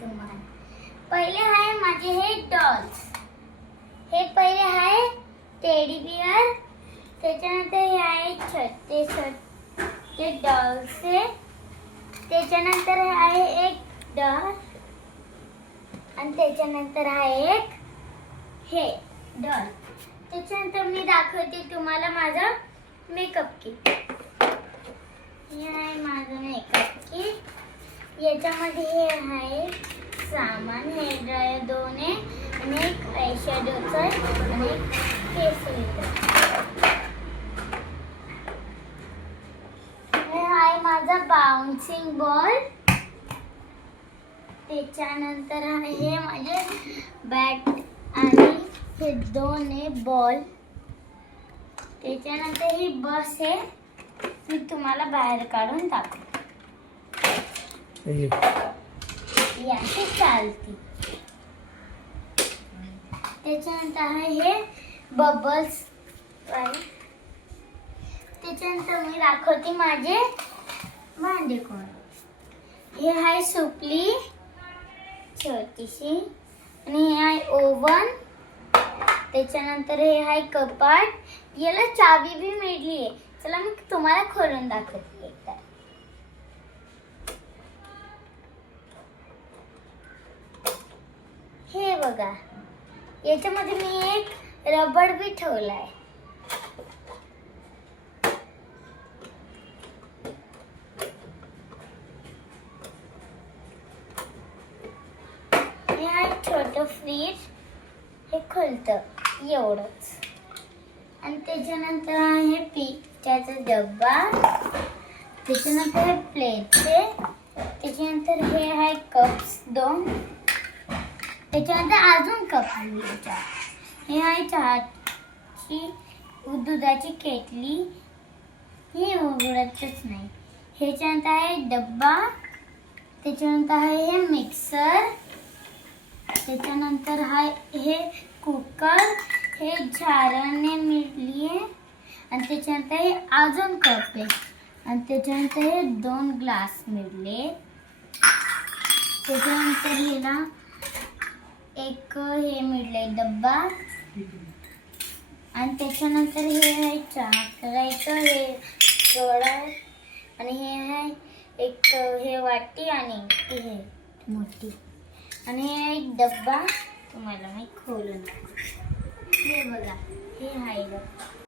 तुम्हाला. पहिले आहे माझे हे डॉल्स. हे पहिले आहे टेडी बियर. त्याच्यानंतर हे आहे छोटे डॉल्स. त्याच्यानंतर आहे एक डॉल आणि त्याच्यानंतर आहे एक हे डॉल. त्याच्यानंतर मी दाखवते तुम्हाला माझा मेकअप किट. हे आहे माझं मेकअप किट. याच्यामध्ये हे आहे सामान. हेअर ड्रायर 2 आहे आणि एक आयशॅडोचं आणि एक केस लिटर. हे आहे माझा बाउन्सिंग बॉल. त्याच्यानंतर आहे हे माझे बॅट आणि हे 2 आहे बॉल. त्याच्यानंतर ही बस आहे. मी तुम्हाला बाहेर काढून दाखवते. याची चालती. त्याच्यानंतर आहे हे बबल्स. त्याच्यानंतर मी दाखवते माझे भांडे कोण. हे आहे सुपली छोटीशी आणि हे आहे ओव्हन. त्याच्यानंतर हे आहे कपाट. याला चावी भी मिळली आहे. चला मी तुम्हाला खोलून दाखवते एकदा. हे बघा, याच्यामध्ये मी एक रबर भी ठेवलाय. हे आहे छोटं फ्रीज. हे खोलतं एवढंच. आणि त्याच्यानंतर आहे पिझ्झाचा डब्बा. त्याच्यानंतर हे प्लेटचे. त्याच्यानंतर हे आहे कप्स 2. त्याच्यानंतर अजून कप आहे. हे आहे चहाची दुधाची केटली. हे उघडतच नाही. ह्याच्यानंतर आहे डब्बा. त्याच्यानंतर आहे हे मिक्सर. त्याच्यानंतर आहे हे कुकर. हे झाराने मिळली आहे. आणि त्याच्यानंतर हे अजून कप आहे. आणि त्याच्यानंतर हे 2 ग्लास मिळले. त्याच्यानंतर हिला एक हे मिळले डब्बा. आणि त्याच्यानंतर हे आहे चहा करायचं हे सोडा. आणि हे आहे एक हे वाटी आणि हे मोठी. आणि हे एक डब्बा तुम्हाला मी खोलून दाखवते. हे बघा, हे आहे बघा.